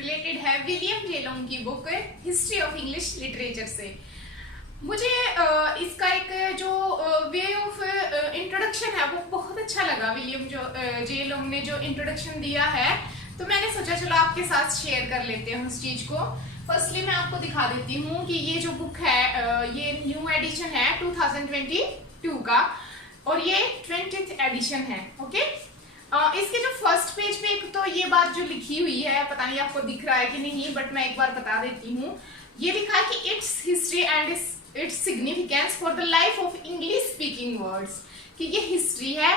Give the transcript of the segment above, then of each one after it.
Related है William जेलोंग की book history of English literature से। मुझे इसका एक जो वे ऑफ इंट्रोडक्शन है वो बहुत अच्छा लगा। विलियम जेलोंग ने जो इंट्रोडक्शन दिया है तो मैंने सोचा चलो आपके साथ शेयर कर लेते हैं उस चीज को। फर्स्टली मैं आपको दिखा देती हूँ कि ये जो बुक है ये न्यू एडिशन है 2022 का और ये 20th एडिशन है। ओके, इसके जो फर्स्ट पेज पे एक तो ये बात जो लिखी हुई है, पता नहीं आपको दिख रहा है कि नहीं, बट मैं एक बार बता देती हूँ। ये लिखा है कि it's history and its significance for the life of English speaking words, कि ये हिस्ट्री है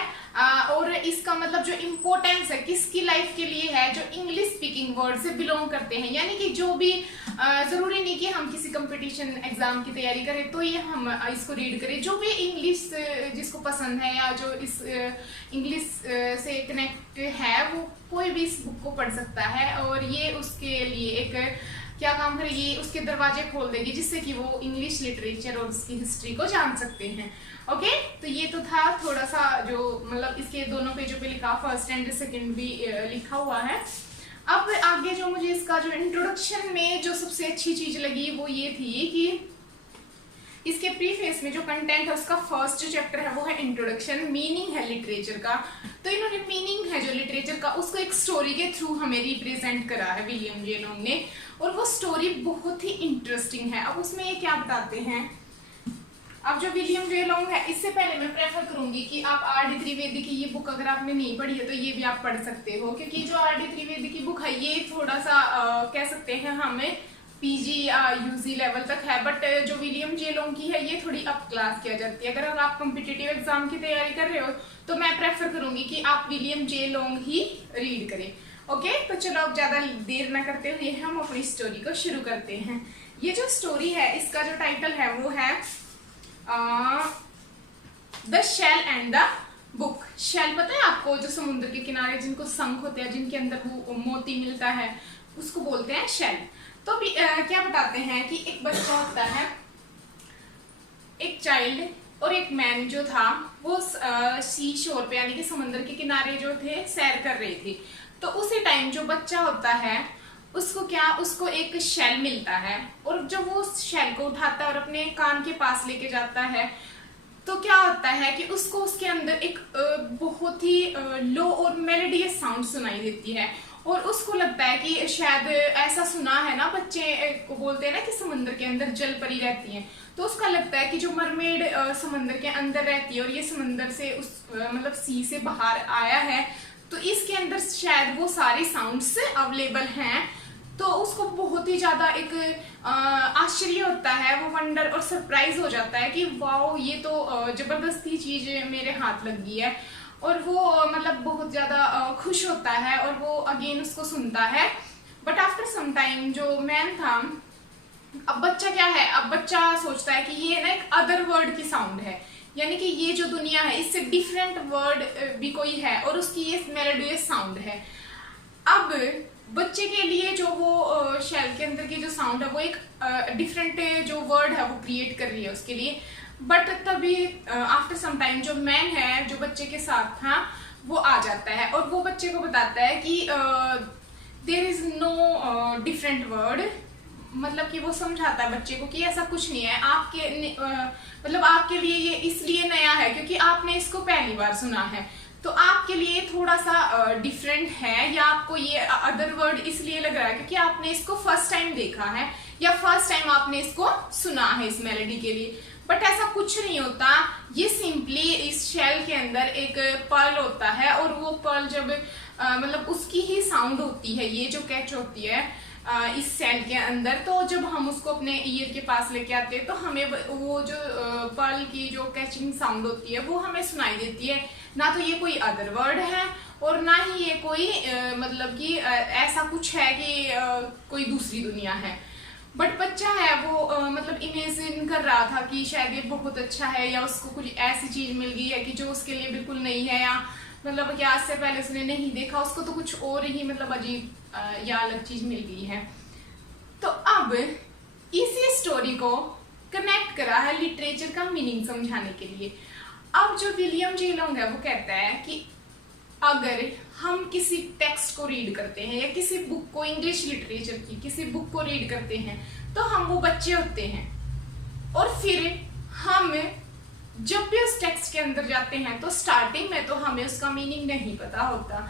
और इसका मतलब जो इम्पोर्टेंस है किसकी लाइफ के लिए है, जो इंग्लिश स्पीकिंग वर्ड से बिलोंग करते हैं। यानी कि जो भी जरूरी नहीं कि हम किसी कंपटीशन एग्जाम की तैयारी करें तो ये हम इसको रीड करें, जो भी इंग्लिश जिसको पसंद है या जो इस इंग्लिश से कनेक्ट है वो कोई भी इस बुक को पढ़ सकता है और ये उसके लिए एक क्या काम करेगी, उसके दरवाजे खोल देगी जिससे कि वो इंग्लिश लिटरेचर और उसकी हिस्ट्री को जान सकते हैं। ओके, तो ये तो था थोड़ा सा जो मतलब इसके दोनों पेजों पे लिखा, फर्स्ट एंड सेकंड भी लिखा हुआ है। अब आगे जो मुझे इसका जो इंट्रोडक्शन में जो सबसे अच्छी चीज लगी वो ये थी कि इसके प्रीफेस में जो कंटेंट है उसका फर्स्ट जो चैप्टर है वो है इंट्रोडक्शन, मीनिंग है लिटरेचर का। तो इन्होंने मीनिंग है जो लिटरेचर का उसको एक स्टोरी के थ्रू हमें रिप्रेजेंट करा है विलियम जेलोंग ने, और वो स्टोरी बहुत ही इंटरेस्टिंग है। अब उसमें ये क्या बताते हैं, अब जो विलियम जेलोंग है, इससे पहले मैं प्रेफर करूंगी कि आप आर.डी. त्रिवेदी की ये बुक अगर आपने नहीं पढ़ी है तो ये भी आप पढ़ सकते हो, क्योंकि जो आर.डी. त्रिवेदी की बुक है ये थोड़ा सा कह सकते हैं हमें पीजी या यूजी लेवल तक है, बट जो विलियम जेलोंग की है ये थोड़ी अप क्लास किया जाती है। अगर आप कॉम्पिटिटिव एग्जाम की तैयारी कर रहे हो तो मैं प्रेफर करूंगी कि आप विलियम जेलोंग ही रीड करें। ओके, तो चलो अब ज्यादा देर ना करते हुए हम अपनी स्टोरी को शुरू करते हैं। ये जो स्टोरी है इसका जो टाइटल है वो है the shell and the book. Shell पता है आपको, जो समुद्र के किनारे जिनको शंख होते हैं, जिनके अंदर वो मोती मिलता है, उसको बोलते हैं शेल। तो भी क्या बताते हैं कि एक बच्चा होता है, एक चाइल्ड और एक मैन जो था वो सी शोर पे यानी कि समुद्र के किनारे जो थे सैर कर रहे थे। तो उसी टाइम जो बच्चा होता है उसको एक शेल मिलता है, और जब वो शेल को उठाता है और अपने कान के पास लेके जाता है तो क्या होता है कि उसको उसके अंदर एक बहुत ही लो और मेलोडियस साउंड सुनाई देती है, और उसको लगता है कि शायद ऐसा सुना है ना, बच्चे को बोलते हैं ना कि समुद्र के अंदर जल परी रहती हैं, तो उसका लगता है कि जो मरमेड समुद्र के अंदर रहती है और ये समुद्र से उस मतलब सी से बाहर आया है तो इसके अंदर शायद वो सारे साउंड्स अवेलेबल हैं। तो उसको बहुत ही ज्यादा एक आश्चर्य होता है, वो वंडर और सरप्राइज हो जाता है कि वाओ ये तो जबरदस्ती चीज मेरे हाथ लग गई है, और वो मतलब बहुत ज्यादा खुश होता है और वो अगेन उसको सुनता है। बट आफ्टर सम टाइम जो मैन था, अब बच्चा क्या है, अब बच्चा सोचता है कि ये ना एक अदर वर्ड की साउंड है, यानी कि ये जो दुनिया है इससे डिफरेंट वर्ड भी कोई है और उसकी ये मेलोडियस साउंड है। अब बच्चे के लिए जो वो शेल के अंदर की जो साउंड है वो एक डिफरेंट जो वर्ड है वो क्रिएट कर रही है उसके लिए। बट तभी आफ्टर सम टाइम जो मैन है जो बच्चे के साथ था वो आ जाता है और वो बच्चे को बताता है कि there is no different word, मतलब कि वो समझाता है बच्चे को कि ऐसा कुछ नहीं है, आपके मतलब आपके लिए ये इसलिए नया है क्योंकि आपने इसको पहली बार सुना है, तो आपके लिए थोड़ा सा डिफरेंट है, या आपको ये अदर वर्ड इसलिए लग रहा है क्योंकि आपने इसको फर्स्ट टाइम देखा है या फर्स्ट टाइम आपने इसको सुना है इस मेलोडी के लिए। बट ऐसा कुछ नहीं होता, ये सिंपली इस शेल के अंदर एक पर्ल होता है और वो पर्ल जब मतलब उसकी ही साउंड होती है, ये जो कैच होती है इस सेल के अंदर, तो जब हम उसको अपने ईयर के पास लेके आते हैं तो हमें वो जो पर्ल की जो कैचिंग साउंड होती है वो हमें सुनाई देती है। ना तो ये कोई अदर वर्ड है और ना ही ये कोई मतलब कि ऐसा कुछ है कि कोई दूसरी दुनिया है। बट बच्चा है वो मतलब इमेजिन कर रहा था कि शायद ये बहुत अच्छा है, या उसको कुछ ऐसी चीज मिल गई है कि जो उसके लिए बिल्कुल नहीं है, या मतलब कि आज से पहले उसने नहीं देखा, उसको तो कुछ और ही मतलब अजीब या अलग चीज मिल गई है। तो अब इसी स्टोरी को कनेक्ट करा है लिटरेचर का मीनिंग समझाने के लिए। अब जो विलियम जेलोंग है वो कहता है कि अगर हम किसी टेक्स्ट को रीड करते हैं या किसी बुक को, इंग्लिश लिटरेचर की किसी बुक को रीड करते हैं, तो हम वो बच्चे होते हैं और फिर हम जब भी उस टेक्स्ट के अंदर जाते हैं तो स्टार्टिंग में तो हमें उसका मीनिंग नहीं पता होता,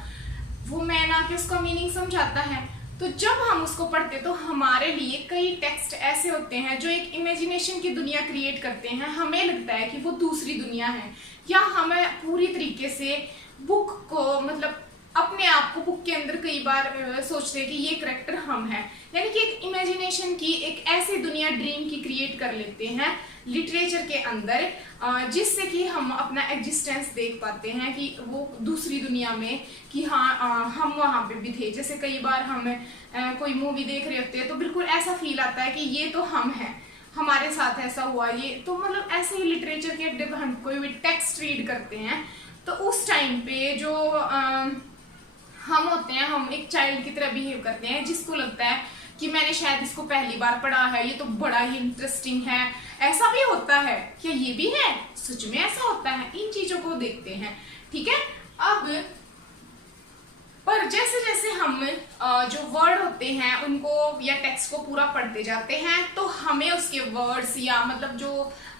वो मैन आके उसका मीनिंग समझाता है। तो जब हम उसको पढ़ते तो हमारे लिए कई टेक्स्ट ऐसे होते हैं जो एक इमेजिनेशन की दुनिया क्रिएट करते हैं, हमें लगता है कि वो दूसरी दुनिया है, या हमें पूरी तरीके से बुक को मतलब अपने आप को बुक के अंदर कई बार सोचते हैं कि ये करेक्टर हम हैं, यानी कि एक इमेजिनेशन की एक ऐसी दुनिया ड्रीम की क्रिएट कर लेते हैं लिटरेचर के अंदर, जिससे कि हम अपना एग्जिस्टेंस देख पाते हैं कि वो दूसरी दुनिया में, कि हाँ हम वहाँ पे भी थे। जैसे कई बार हम कोई मूवी देख रहे होते हैं तो बिल्कुल ऐसा फील आता है कि ये तो हम हैं, हमारे साथ ऐसा हुआ, ये तो मतलब ऐसे ही लिटरेचर के जब हम कोई भी टेक्स्ट रीड करते हैं तो उस टाइम पे जो हम होते हैं, हम एक चाइल्ड की तरह बिहेव करते हैं, जिसको लगता है कि मैंने शायद इसको पहली बार पढ़ा है, ये तो बड़ा ही इंटरेस्टिंग है, ऐसा भी होता है, क्या ये भी है, सच में ऐसा होता है, इन चीजों को देखते हैं। ठीक है, अब पर जैसे जैसे हम जो वर्ड होते हैं उनको या टेक्स्ट को पूरा पढ़ते जाते हैं तो हमें उसके वर्ड्स या मतलब जो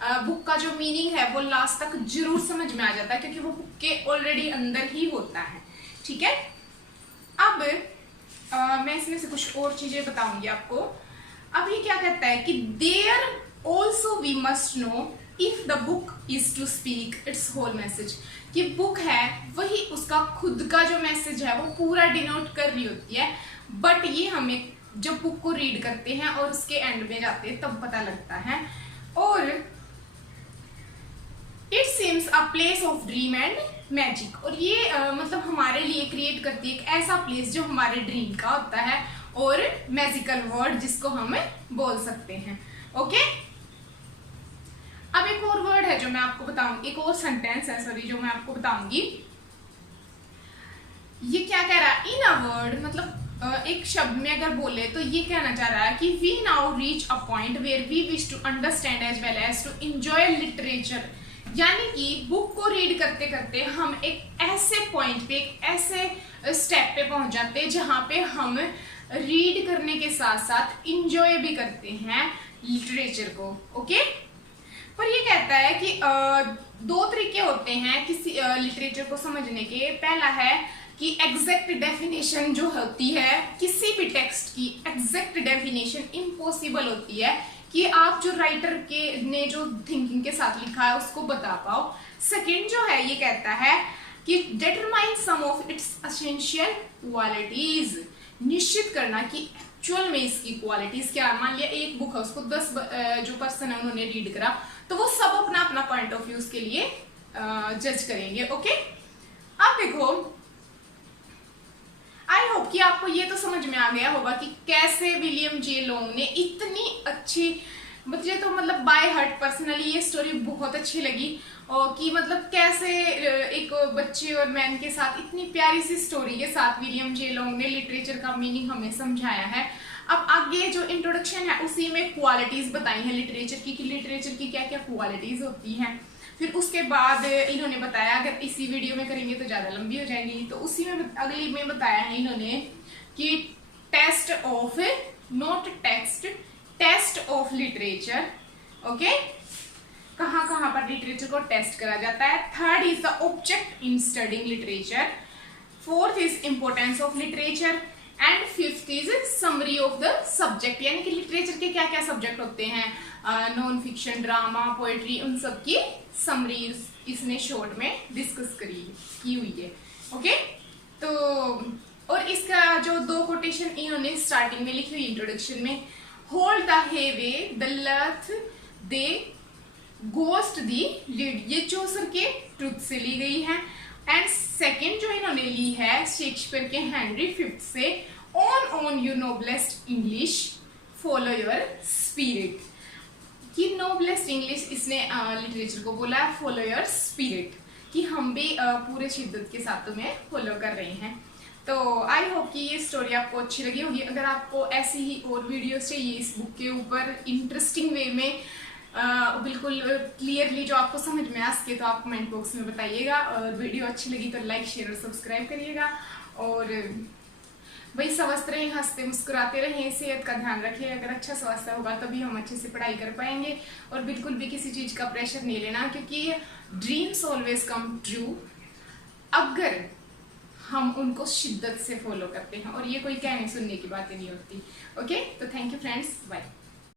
बुक का जो मीनिंग है वो लास्ट तक जरूर समझ में आ जाता है, क्योंकि वो बुक के ऑलरेडी अंदर ही होता है। ठीक है, अब मैं इसमें से कुछ और चीजें बताऊंगी आपको। अब ये क्या कहता है कि there also we must know if the book is to speak its whole message, कि बुक है वही उसका खुद का जो मैसेज है वो पूरा डिनोट कर रही होती है, बट ये हमें जब बुक को रीड करते हैं और उसके एंड में जाते हैं तब पता लगता है। और it seems a place of dream and magic, और ये मतलब हमारे लिए क्रिएट करती है एक ऐसा प्लेस जो हमारे ड्रीम का होता है और मैजिकल वर्ड जिसको हम बोल सकते हैं। ओके, अब एक और वर्ड है जो मैं आपको बताऊंगी, एक और सेंटेंस है सॉरी जो मैं आपको बताऊंगी। ये क्या कह रहा है, इन अ वर्ड मतलब एक शब्द में अगर बोले तो ये कहना चाह रहा है कि we now reach a point where we wish to understand as well as to enjoy literature, यानी कि बुक को रीड करते करते हम एक ऐसे पॉइंट पे, एक ऐसे स्टेप पे पहुंच जाते हैं जहां पे हम रीड करने के साथ साथ इंजॉय भी करते हैं लिटरेचर को। ओके, पर ये कहता है कि दो तरीके होते हैं किसी लिटरेचर को समझने के। पहला है कि एग्जैक्ट डेफिनेशन जो होती है किसी भी टेक्स्ट की, एग्जैक्ट डेफिनेशन इम्पॉसिबल होती है कि आप जो राइटर के ने जो थिंकिंग के साथ लिखा है उसको बता पाओ। सेकंड जो है ये कहता है कि determine some of its essential qualities, निश्चित करना कि एक्चुअल में इसकी क्वालिटीज क्या। मान लिया एक बुक है, उसको 10 जो पर्सन है उन्होंने रीड करा, तो वो सब अपना अपना पॉइंट ऑफ व्यू के लिए जज करेंगे। ओके, अब देखो, आई होप कि आपको ये तो समझ में आ गया होगा कि कैसे विलियम जे लोंग ने इतनी अच्छी, मुझे तो मतलब बाय हार्ट पर्सनली ये स्टोरी बहुत अच्छी लगी, और कि मतलब कैसे एक बच्चे और मैन के साथ इतनी प्यारी सी स्टोरी के साथ विलियम जे लोंग ने लिटरेचर का मीनिंग हमें समझाया है। अब आगे जो इंट्रोडक्शन है उसी में क्वालिटीज बताई हैं लिटरेचर की, कि लिटरेचर की क्या क्या क्वालिटीज होती हैं। फिर उसके बाद इन्होंने बताया, अगर इसी वीडियो में करेंगे तो ज्यादा लंबी हो जाएगी, तो उसी में अगली में बताया है इन्होंने कि test of, not text, test of literature. Okay, कहाँ कहाँ पर लिटरेचर को टेस्ट करा जाता है। Third is the object in studying literature, fourth is importance of literature, and fifth is summary of the subject, यानी कि लिटरेचर के क्या क्या सब्जेक्ट होते हैं, नॉन फिक्शन, ड्रामा, पोएट्री, उन सब की समरी इसने शॉर्ट में डिस्कस की हुई है। ओके, तो और इसका जो 2 कोटेशन इन्होंने स्टार्टिंग में लिखी हुई इंट्रोडक्शन में, होल्ड द हेवे द लर्थ दे गोस्ट दी लीड, ये चौसर के ट्रुथ से ली गई है। एंड सेकेंड जो इन्होंने ली है शेक्सपियर के हेनरी फिफ्थ से, on you noblest English follow your spirit, कि नोबलेस्ट इंग्लिश इसने लिटरेचर को बोला है, फॉलो योर स्पिरिट, कि हम भी पूरे शिद्दत के साथ तुम्हें फॉलो कर रहे हैं। तो आई होप कि ये स्टोरी आपको अच्छी लगी होगी। अगर आपको ऐसी ही और वीडियोस चाहिए इस बुक के ऊपर इंटरेस्टिंग वे में, बिल्कुल क्लियरली जो आपको समझ में आ सके तो आप कमेंट बॉक्स में बताइएगा। और वीडियो अच्छी लगी तो लाइक शेयर और सब्सक्राइब करिएगा। और भाई स्वस्थ रहें, हंसते मुस्कुराते रहें, सेहत का ध्यान रखें। अगर अच्छा स्वास्थ्य होगा तभी हम अच्छे से पढ़ाई कर पाएंगे। और बिल्कुल भी किसी चीज का प्रेशर नहीं लेना, क्योंकि ड्रीम्स ऑलवेज कम ट्रू अगर हम उनको शिद्दत से फॉलो करते हैं। और ये कोई कहने सुनने की बातें नहीं होती। ओके, तो थैंक यू फ्रेंड्स, बाय।